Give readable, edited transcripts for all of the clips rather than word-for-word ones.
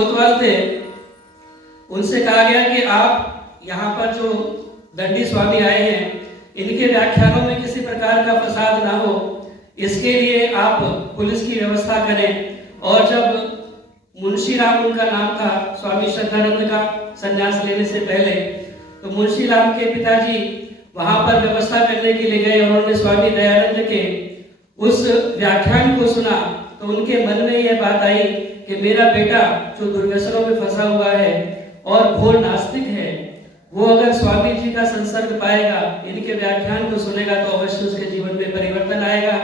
कोतवाल थे, उनसे कहा गया कि आप यहाँ पर जो दंडी स्वामी आए हैं, इनके व्याख्यानों में किसी प्रकार का फसाद ना हो, इसके लिए आप पुलिस की व्यवस्था करें। और जब मुंशी राम उनका नाम था, स्वामी श्रद्धानंद का संन्यास लेने से पहले, तो मुंशी राम के पिताजी वहां पर व्यवस्था करने के लिए गए और उन्होंने स्वामी दयानंद के उस व्याख्यान को सुना, तो उनके मन में यह बात आई कि मेरा बेटा जो दुर्व्यसनों में फंसा हुआ है और घोर नास्तिक है, वो अगर स्वामी जी का संसर्ग पाएगा, इनके व्याख्यान को सुनेगा, तो अवश्य उसके जीवन में परिवर्तन आएगा।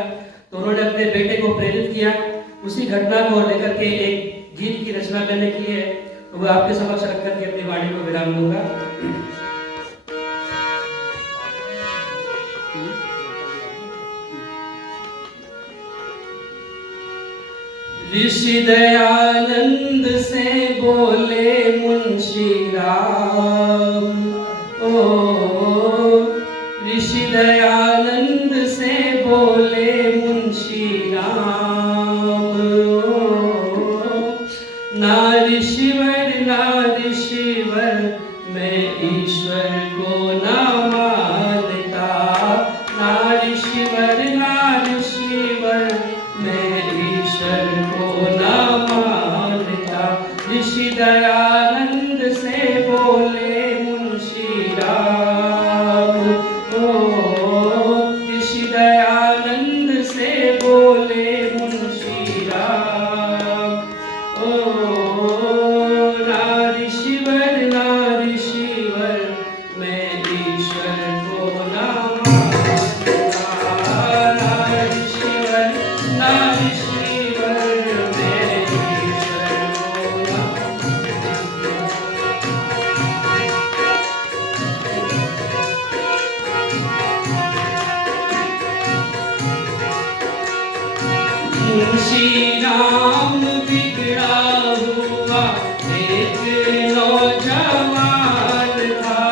तो उन्होंने अपने बेटे को प्रेरित किया। उसी घटना को लेकर के एक गीत की रचना मैंने की है, तो वो आपके समक्ष रख करके अपनी वाणी को विराम दूंगा। ऋषि दयानंद से बोले मुंशी राम, ओ ऋषि दयानंद से बोले मुंशी राम, ना ऋषिवर मैं ईश्वर को ना मानता, ना ऋषिवर मैं ईश्वर को ना मानता। ऋषि दयानंद से बोले मुंशी राम, ओ ऋषि दयानंद से बोले मुंशी राम, ओ ना ऋषिवर मैं ईश्वर को ना मानता, ना ऋषिवर मैं ईश्वर को ना। मुंशी राम बिगड़ा हुआ एक नौजवान था,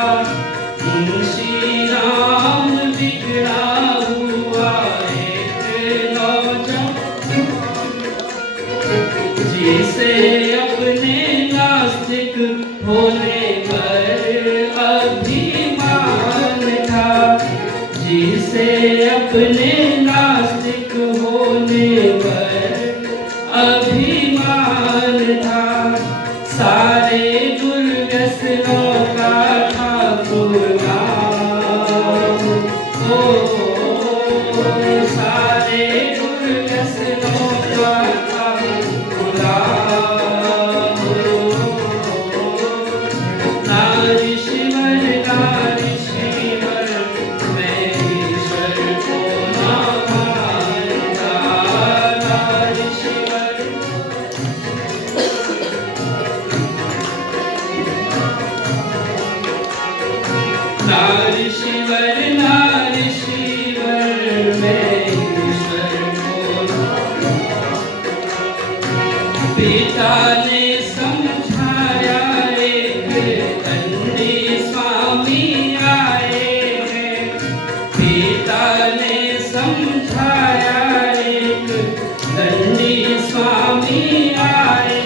मुंशी राम बिगड़ा हुआ एक नौजवान, जिसे अपने नास्तिक होने पर अभिमान था, जिसे अपने नास्तिक होने पर अभिमान था, सारे दुर्व्यसनों का ठाकुर नाम, ओ सारे दुर्व्यसनों का ठाकुर नाम, ना ऋषिवर मैं ईश्वर को ना मानता, ना ऋषिवर मैं ईश्वर को ना। पिता ने समझाया एक दंडी स्वामी आए हैं, पिता ने समझाया एक दंडी स्वामी आए,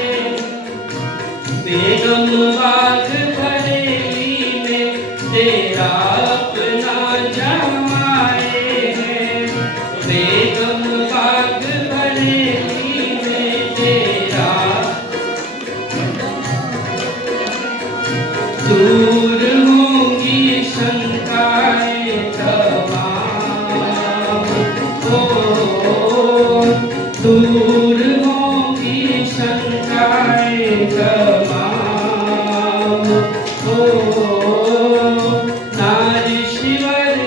बेगम बाग बरेली में तेरा अपना जमाए हैं, बेगम बाग बरेली में तेरा, दूर होंगी शंकाएं तमाम, ओ दूर होंगी शंकाएं तमाम, ओ ना ऋषिवर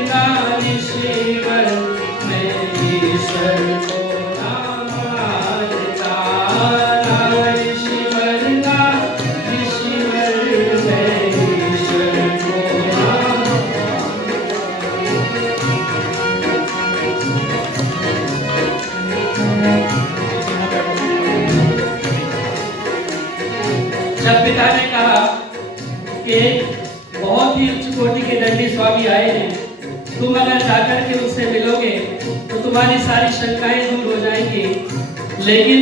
मैं ईश्वर को ना मानता, ना ऋषिवर मैं ईश्वर को ना। जब पिता ने कहा कि बहुत ही उच्च कोटि के दंडी स्वामी आए हैं, तुम अगर जाकर के उससे मिलोगे तो तुम्हारी सारी शंकाएं दूर हो जाएंगी, लेकिन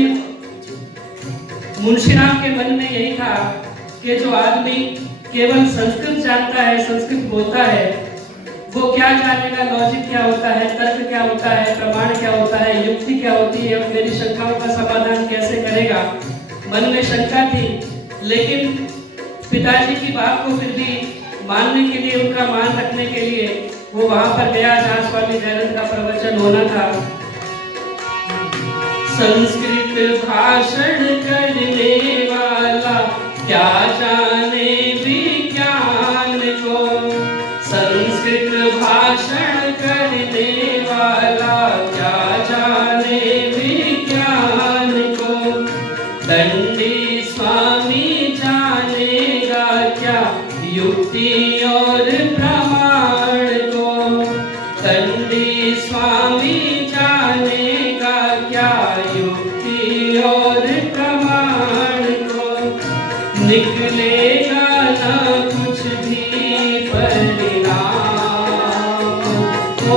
मुंशीराम के मन में यही था कि जो आदमी केवल संस्कृत जानता है, संस्कृत बोलता है, वो क्या जानेगा लॉजिक क्या होता है, तर्क क्या होता है, प्रमाण क्या होता है, युक्ति क्या होती है, और मेरी शंकाओं का समाधान कैसे करेगा। मन में शंका थी, लेकिन पिताजी की बात को फिर भी मानने के लिए, उनका मान रखने के लिए वो वहां पर गया जहाँ स्वामी दयानंद का प्रवचन होना था। संस्कृत भाषण करने वाला क्या जाने विज्ञान को, संस्कृत भाषण करने वाला क्या जाने विज्ञान को, दंडी स्वामी जानेगा क्या युक्ति और प्रमाण को, दंडी स्वामी जानेगा क्या युक्ति और प्रमाण को, निकलेगा ना कुछ भी परिणाम, ओ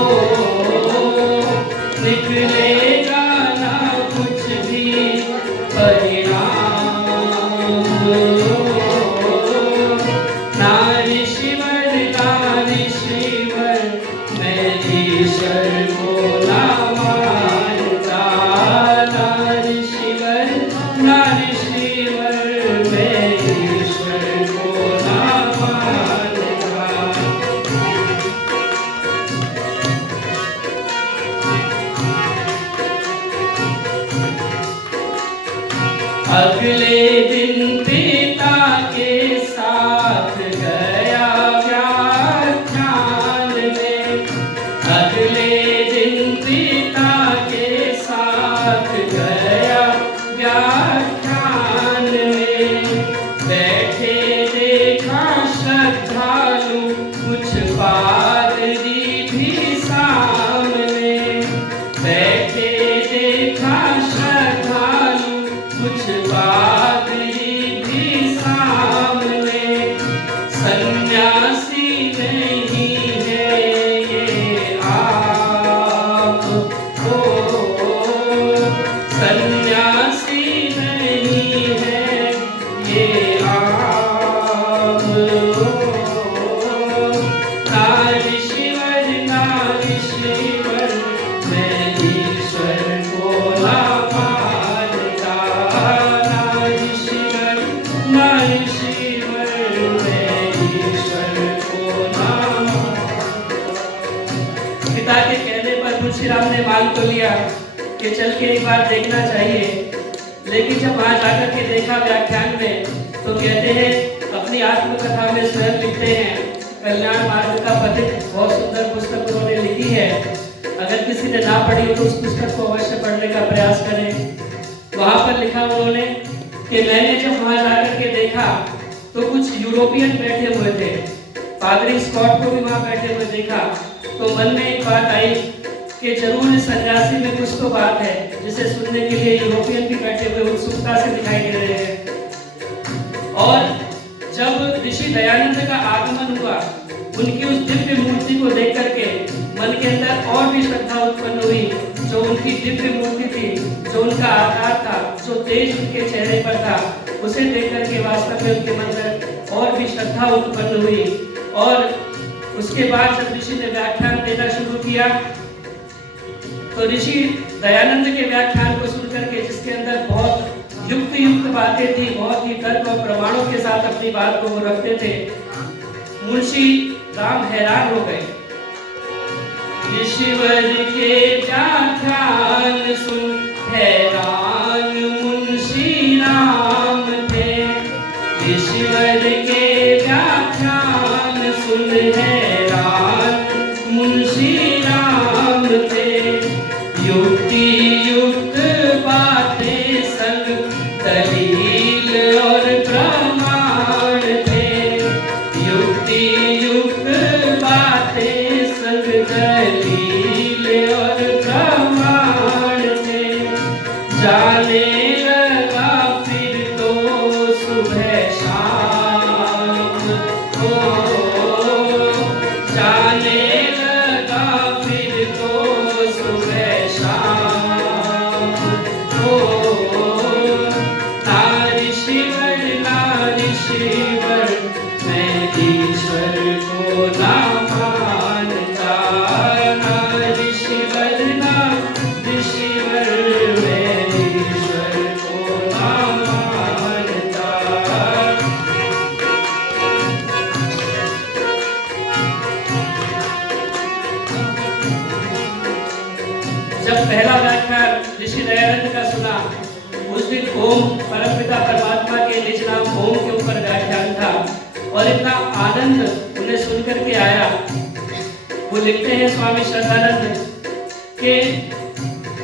निकलेगा ना कुछ भी परिणाम। नारीश्वर नारीश्वर मैं ईश्वर को ना मानता, नारीश्वर नारीश्वर मैं ईश्वर को ना मानता। अगले दिन पिता के साथ गया व्याख्यान में, अगले दिन पिता के साथ गया व्याख्यान में, बैठे देखा श्रद्धालु कुछ पादरी भी सामने, बैठे देखा श्रद्धालु कुछ पादरी भी सामने, सन्यासी नहीं है ये आप, सन्यासी नहीं है ये आप, नारीश्वर नारीश्वर मैं ईश्वर को ना मानता, नारीश्वर नारीश्वर मैं ईश्वर को ना मानता। पिता के कहने पर तुलसीराम ने मान तो लिया कि चल के एक बार देखना चाहिए, लेकिन जब वहां जाकर के देखा व्याख्यान में तो कहते हैं, अपनी आत्मकथा में स्वयं लिखते हैं, कल्याण मार्ग का पथिक बहुत सुंदर पुस्तक उन्होंने लिखी है। अगर किसी ने ना पढ़ी हो तो उस पुस्तक को अवश्य पढ़ने का प्रयास करें। वहां पर लिखा उन्होंने कि मैंने जब वहां जाकर के देखा तो कुछ यूरोपियन बैठे हुए थे, पादरी स्कॉट को भी वहां बैठे हुए देखा, तो मन में एक बात आई कि जरूर इस सन्यासी में कुछ तो बात है, जिसे सुनने के लिए यूरोपियन भी बैठे हुए उत्सुकता से दिखाई दे रहे हैं। और जब ऋषि दयानंद का आगमन हुआ, उनकी उस दिव्य मूर्ति को देख करके मन के अंदर और भी श्रद्धा उत्पन्न हुई। जो उनकी दिव्य मूर्ति थी, जो उनका आकार था, जो तेज उनके चेहरे पर था, उसे देख करके वास्तव में उनके मन में और भी श्रद्धा उत्पन्न हुई। और उसके बाद जब ऋषि ने व्याख्यान देना शुरू किया तो ऋषि दयानंद के व्याख्यान को सुनकर के, जिसके अंदर बहुत युक्त बातें थी, बहुत ही तर्क और प्रमाणों के साथ अपनी बात को वो रखते थे, मुंशी राम हैरान हो गए। ईश्वर के व्याख्यान सुन हैरान मुंशी राम थे, ईश्वर के व्याख्यान सुन हैरान मुंशी राम थे, युक्ति युक्त बातें संग दलील और प्रमाण थे, युक्ति युक्त बातें संग दलील और प्रमाण थे, जाने लगा फिर तो सुबह शाम, जाने लगा फिर तो सुबह शाम, नारी जिसका नाम ओम के ऊपर व्याख्यान था, और इतना आनंद उन्हें सुनकर के आया। वो लिखते हैं स्वामी श्रद्धानंद के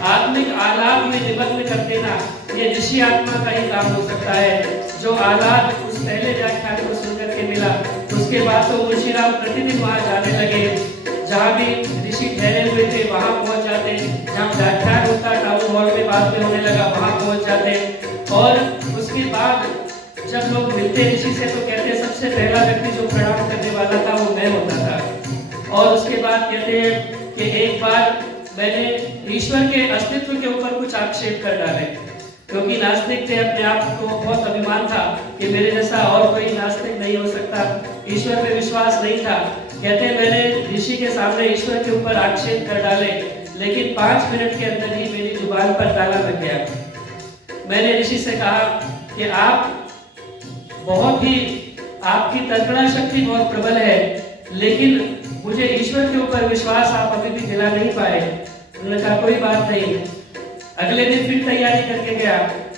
आत्मिक आह्लाद में निमग्न कर देना ये ऋषि आत्मा का ही काम हो सकता है। जो आह्लाद उस पहले व्याख्यान को सुनकर के मिला, उसके बाद तो मुंशीराम प्रतिदिन वहां जाने लगे। जहाँ भी ऋषि ठहरे हुए थे वहां पहुंच जाते, जहाँ व्याख्यान होता टाउन हॉल में बाद में होने लगा वहां पहुंच जाते। और उसके बाद जब लोग मिलते ऋषि से तो कहते सबसे पहला व्यक्ति जो प्रणाम करने वाला था वो मैं होता था। और उसके बाद कहते हैं कि एक बार मैंने ईश्वर के अस्तित्व के ऊपर कुछ आक्षेप कर डाले, क्योंकि नास्तिक थे, अपने आप को बहुत अभिमान था कि मेरे जैसा और कोई नास्तिक नहीं हो सकता, ईश्वर पे विश्वास नहीं था। कहते हैं मैंने ऋषि के सामने ईश्वर के ऊपर आक्षेप कर डाले, लेकिन 5 मिनट के अंदर ही मेरी जुबान पर ताला लग गया। मैंने ऋषि से कहा कि आप बहुत ही, आपकी तर्कणा शक्ति बहुत प्रबल है, लेकिन मुझे ईश्वर के ऊपर विश्वास आप अभी भी दिला नहीं पाए। उन्होंने कहा कोई बात नहीं। अगले दिन फिर तैयारी करके गया,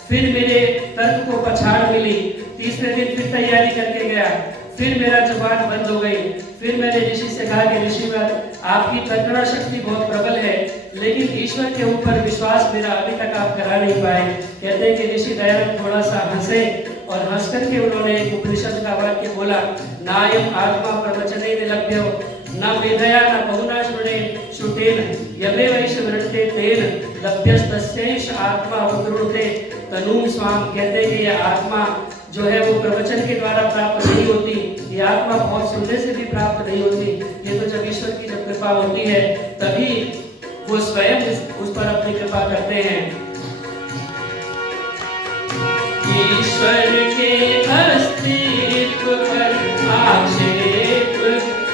फिर मेरे तर्क को पछाड़ मिली। तीसरे दिन फिर तैयारी करके गया, फिर मेरा जुबान बंद हो गई। फिर मैंने ऋषि से कहा कि ऋषिवर आपकी तर्कणा शक्ति बहुत प्रबल है, लेकिन ईश्वर के ऊपर विश्वास मेरा अभी तक आप करा नहीं पाए। कहते हैं कि ऋषि दयानंद थोड़ा सा हंसे और हंस करके उन्होंने एक उपनिषद का वाक्य बोला, नायम आत्मा प्रवचने लभ्यो न वेदया न बहुना श्रुणे श्रुतेन यमे वैश्वरते तेन लभ्यस्तस्यैष आत्मा उद्रुते तनुम स्वाम। कहते हैं कि यह आत्मा जो है वो प्रवचन के द्वारा प्राप्त नहीं होती, ये आत्मा बहुत सुनने से भी प्राप्त नहीं होती। ये तो जब ईश्वर की जब कृपा होती है तभी वो स्वयं उस पर अपनी कृपा करते हैं। ईश्वर के अस्तित्व पर आक्षेप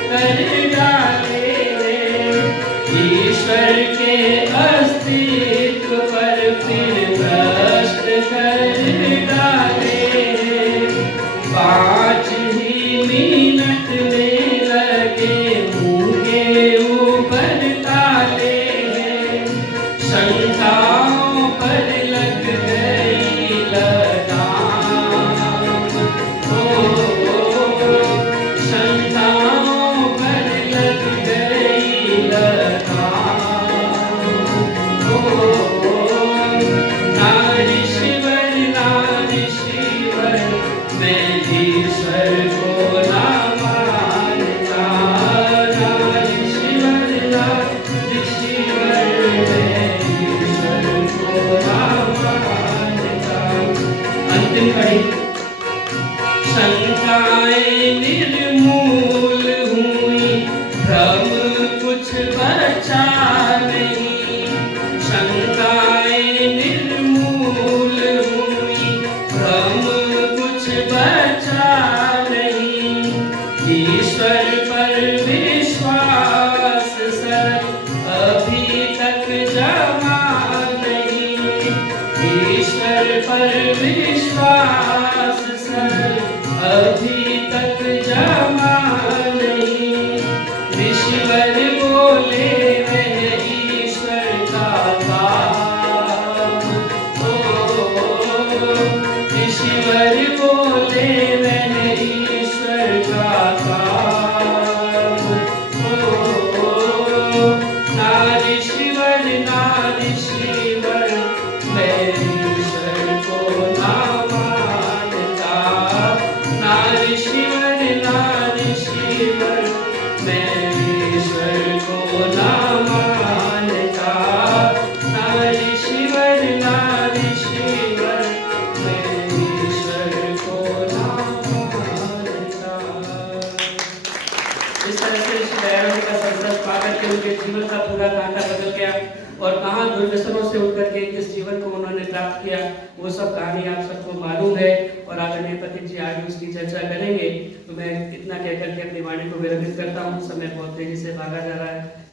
कर डाले, ईश्वर के अस्तित्व पर फिर प्रश्न कर डाले। 5 ही मिनट में लगे मुंह के ऊपर ताले, शंकाओं पर लग गई लगाम। शंकाओं पर लग गई लगाम। नारीश्वर मैं ईश्वर को ना मानता, नारीश्वर मैं ईश्वर को ना मानता। अंतिम कड़ी, शंकाएं निर्मूल हुई, भ्रम कुछ बचा नहीं। शंकाएं निर्मूल हुई, भ्रम कुछ बचा नहीं। ईश्वर पर विश्वास सर अभी तक जमा नहीं। ईश्वर पर विश्वास सर अभी तक जमा नहीं। ऋषिवर बोले वह ईश्वर का काम, ऋषिवर बोले वह ईश्वर का काम। नारीश्वर मैं ईश्वर को ना मानता, नारीश्वर मैं ईश्वर को ना मानता, नारीश्वर मैं ईश्वर को ना मानता। इस तरह से ऋषि दयानंद का संस्पर्श पा करके उनके जीवन का पूरा खाका बदल गया, और कहाँ दुर्व्यसनों से उठ करके किस जीवन को उन्होंने प्राप्त किया वो सब कहानी आप सबको मालूम है। और आदरणीय पथिक जी आगे उसकी चर्चा करेंगे। तो मैं इतना कहकर के अपनी वाणी को विरमित करता हूँ। समय बहुत तेजी से भागा जा रहा है।